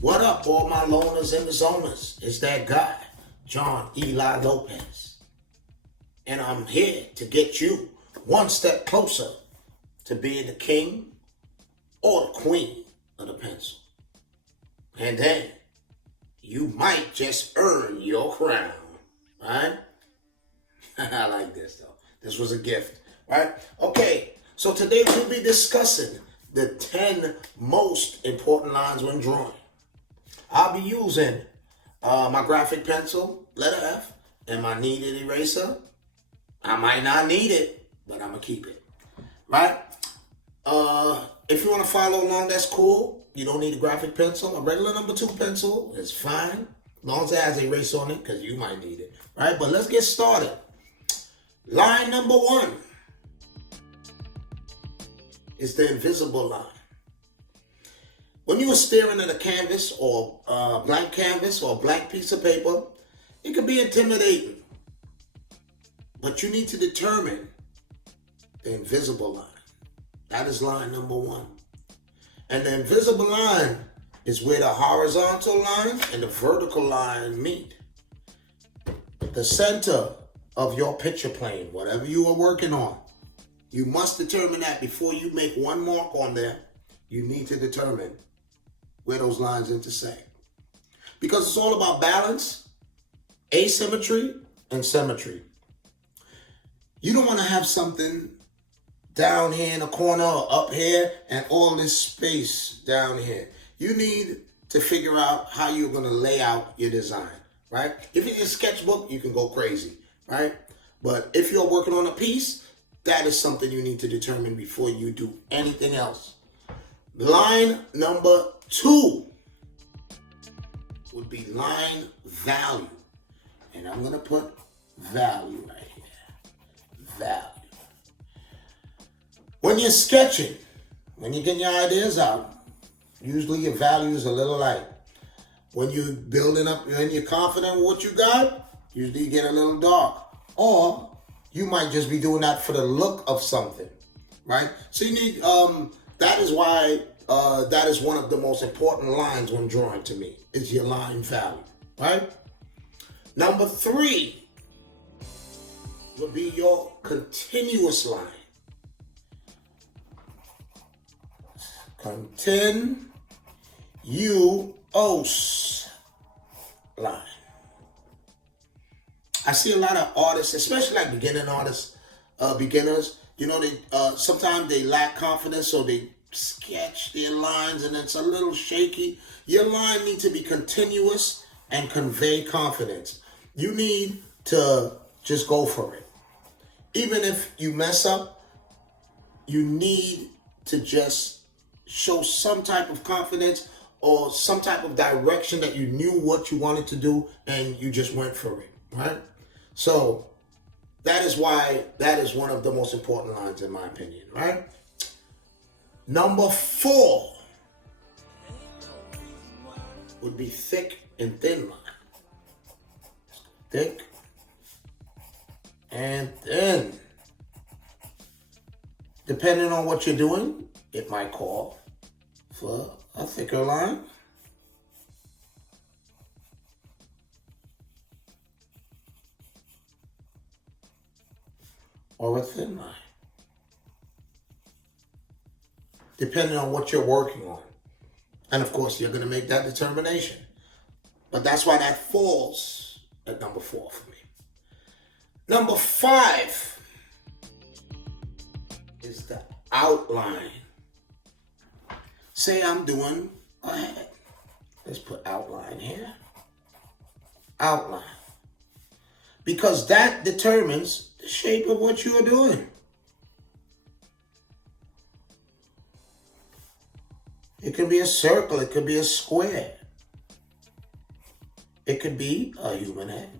What up, all my loners and the zoners? It's that guy, John Eli Lopez. And I'm here to get you one step closer to being the king or the queen of the pencil. And then you might just earn your crown, right? I like this though. This was a gift, right? Okay, so today we'll be discussing the 10 most important lines when drawing. I'll be using my graphic pencil, letter F, and my kneaded eraser. I might not need it, but I'm going to keep it. Right? If you want to follow along, that's cool. You don't need a graphic pencil. A regular number 2 pencil is fine. As long as it has an eraser on it, because you might need it. Right? But let's get started. Line number 1 is the invisible line. When you are staring at a canvas or a blank canvas or a blank piece of paper, it can be intimidating. But you need to determine the invisible line. That is line number 1. And the invisible line is where the horizontal line and the vertical line meet. The center of your picture plane, whatever you are working on, you must determine that before you make one mark on there. You need to determine where those lines intersect. Because it's all about balance, asymmetry, and symmetry. You don't want to have something down here in the corner or up here and all this space down here. You need to figure out how you're going to lay out your design, right? If it's a sketchbook, you can go crazy, right? But if you're working on a piece, that is something you need to determine before you do anything else. Line number 2 would be line value. And I'm going to put value right here. Value. When you're sketching, when you're getting your ideas out, usually your value is a little light. When you're building up and you're confident with what you got, usually you get a little dark. Or you might just be doing that for the look of something, right? So you need, that is why that is one of the most important lines when drawing to me, is your line value, right? Number 3 would be your continuous line. Continuous line. I see a lot of artists, especially like beginners, you know, they sometimes they lack confidence, so they sketch their lines and it's a little shaky. Your line needs to be continuous and convey confidence. You need to just go for it. Even if you mess up, you need to just show some type of confidence or some type of direction that you knew what you wanted to do and you just went for it, right? So that is why that is one of the most important lines in my opinion, right? Number 4 would be thick and thin line. Thick and thin. Depending on what you're doing, it might call for a thicker line. Or a thin line. Depending on what you're working on. And of course, you're going to make that determination. But that's why that falls at number 4 for me. Number 5 is the outline. Say I'm doing a head. Let's put outline here. Outline. Because that determines the shape of what you are doing. It could be a circle. It could be a square. It could be a human head.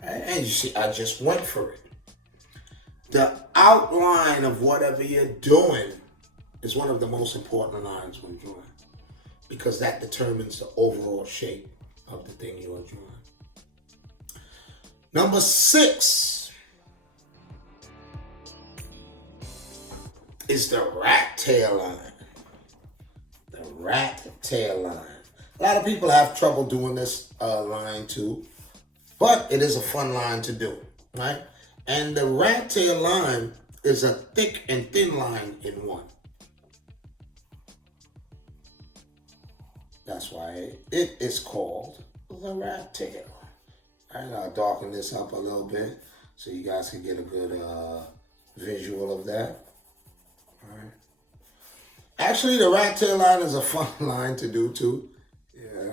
And you see, I just went for it. The outline of whatever you're doing is one of the most important lines when drawing, because that determines the overall shape of the thing you are drawing. Number 6 is the rat tail line. The rat tail line. A lot of people have trouble doing this line too, but it is a fun line to do, right? And the rat tail line is a thick and thin line in one. That's why it is called the rat tail. All right, I'll darken this up a little bit so you guys can get a good visual of that. All right. Actually, the rat tail line is a fun line to do too. Yeah,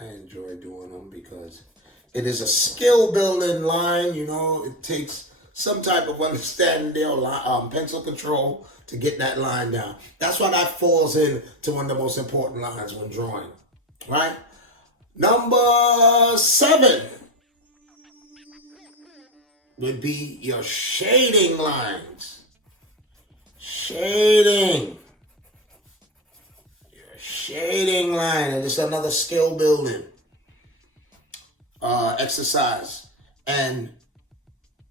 I enjoy doing them because it is a skill building line. You know, it takes some type of understanding there, pencil control to get that line down. That's why that falls into one of the most important lines when drawing, right? Number 7 would be your shading lines. Shading. Your shading line. And it's another skill building exercise. And,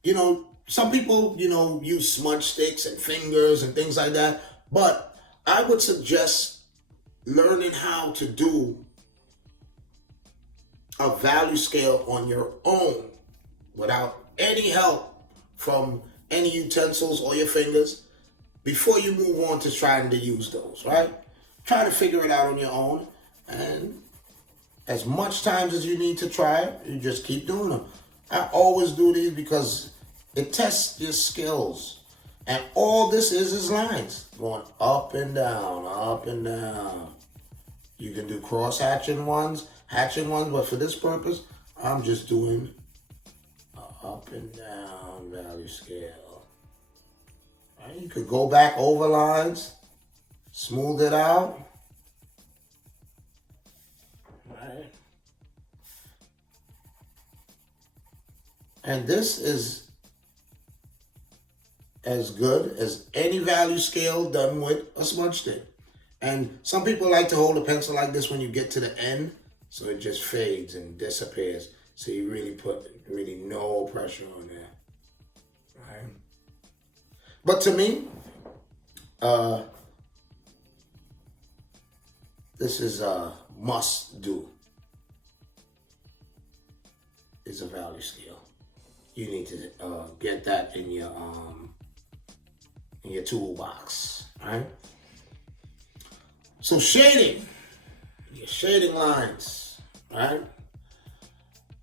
you know, some people, you know, use smudge sticks and fingers and things like that. But I would suggest learning how to do a value scale on your own without any help from any utensils or your fingers before you move on to trying to use those, right? Try to figure it out on your own, and as much times as you need to try it, you just keep doing them. I always do these because it tests your skills, and all this is lines going up and down, up and down. You can do cross hatching ones, but for this purpose, I'm just doing up and down value scale. Right? You could go back over lines, smooth it out. Right? And this is as good as any value scale done with a smudge stick. And some people like to hold a pencil like this when you get to the end, so it just fades and disappears. So you really put no pressure on there, right? But to me, this is a must do. It's a value scale. You need to get that in your toolbox, right? So shading, your shading lines, right?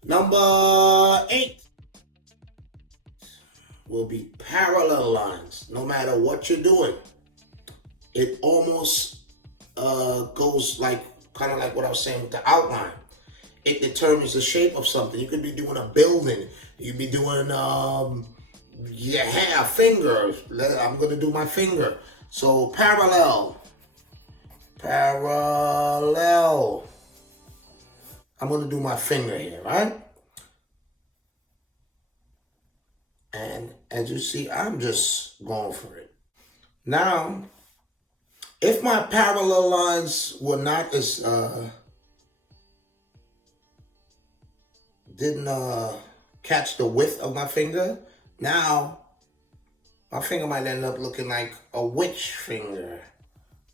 Number 8 will be parallel lines. No matter what you're doing, it almost goes like, kind of like what I was saying with the outline. It determines the shape of something. You could be doing a building. You'd be doing your hair, finger. I'm going to do my finger. So parallel. I'm going to do my finger here, right? And as you see, I'm just going for it. Now, if my parallel lines were not as, didn't catch the width of my finger, now my finger might end up looking like a witch finger,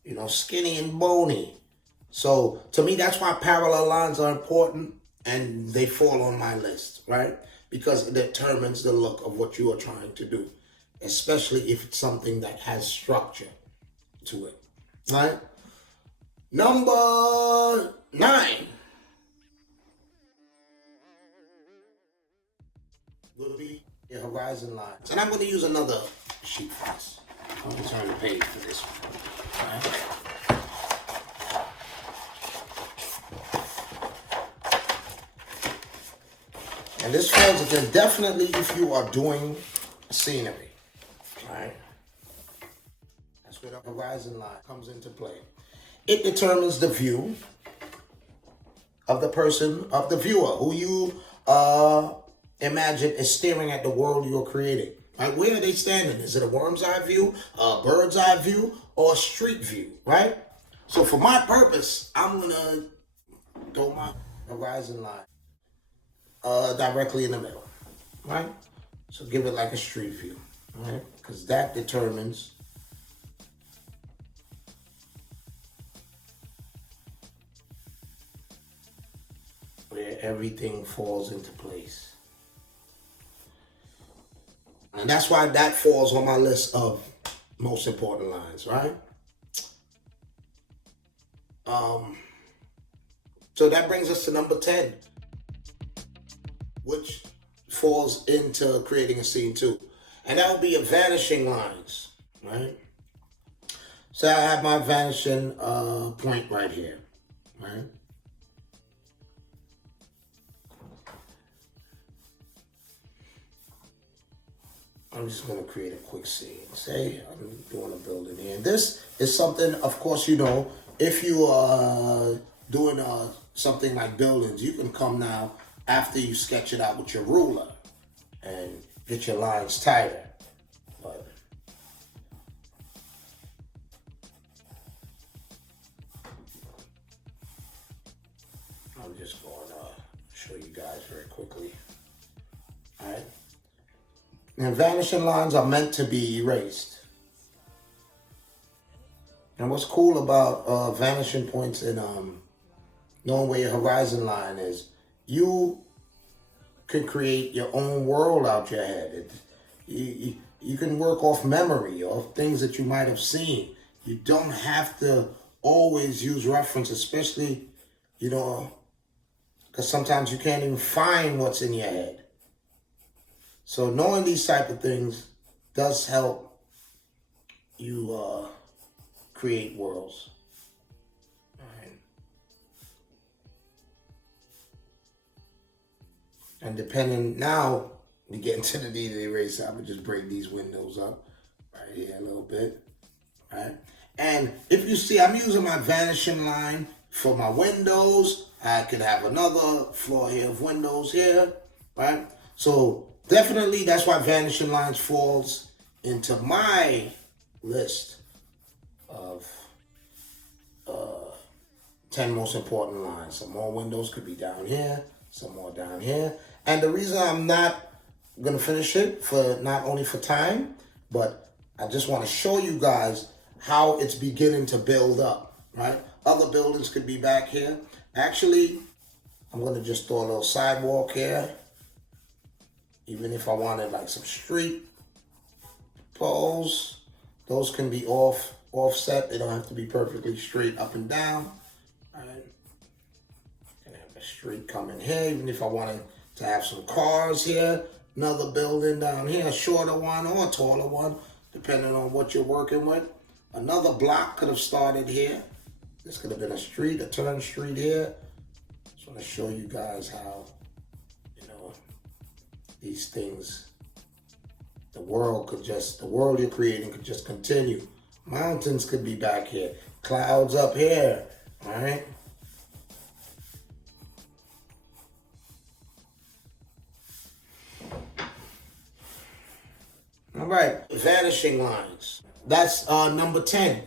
you know, skinny and bony. So to me, that's why parallel lines are important, and they fall on my list, right? Because it determines the look of what you are trying to do, especially if it's something that has structure to it, right? Number 9 will be your horizon lines. And I'm going to use another sheet for this. I'm going to turn the page for this one. All right? And this falls again definitely if you are doing scenery, right? That's where the horizon line comes into play. It determines the view of the person, of the viewer, who you imagine is staring at the world you're creating. Right? Where are they standing? Is it a worm's eye view, a bird's eye view, or a street view, right? So for my purpose, I'm going to throw my horizon line directly in the middle, right? So give it like a street view, right? Because that determines everything falls into place. And that's why that falls on my list of most important lines, right? So that brings us to number 10, which falls into creating a scene too. And that would be a vanishing lines, right? So I have my vanishing point right here, right? I'm just going to create a quick scene. Say I'm doing a building here. And this is something, of course, you know, if you are doing something like buildings, you can come now after you sketch it out with your ruler and get your lines tighter. But I'm just going to show you guys very quickly. All right. And vanishing lines are meant to be erased. And what's cool about vanishing points and knowing where your horizon line is, you can create your own world out your head. You can work off memory or things that you might have seen. You don't have to always use reference, especially, you know, because sometimes you can't even find what's in your head. So knowing these type of things does help you create worlds. All right. And depending, now we get into the need of the eraser, I'm going to just break these windows up right here a little bit. All right. And if you see, I'm using my vanishing line for my windows. I could have another floor here of windows here, right? So definitely, that's why vanishing lines falls into my list of 10 most important lines. Some more windows could be down here, some more down here. And the reason I'm not going to finish it, for not only for time, but I just want to show you guys how it's beginning to build up, right? Other buildings could be back here. Actually, I'm going to just throw a little sidewalk here. Even if I wanted like some street poles, those can be offset. They don't have to be perfectly straight up and down. All right. Can have a street coming here. Even if I wanted to have some cars here, another building down here, a shorter one or a taller one, depending on what you're working with. Another block could have started here. This could have been a street, a turn street here. Just want to show you guys how, you know, these things, the world you're creating could just continue. Mountains could be back here. Clouds up here, all right? All right, vanishing lines. That's number 10.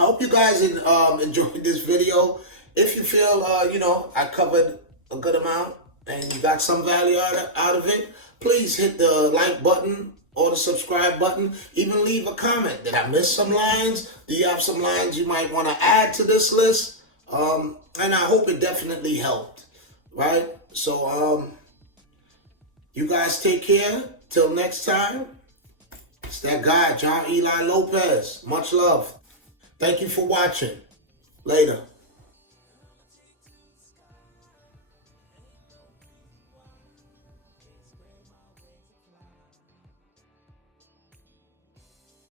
I hope you guys enjoyed this video. If you feel, you know, I covered a good amount and you got some value out of it, please hit the like button or the subscribe button. Even leave a comment. Did I miss some lines? Do you have some lines you might want to add to this list? And I hope it definitely helped, right? So, you guys take care. Till next time, it's that guy, John Eli Lopez. Much love. Thank you for watching. Later.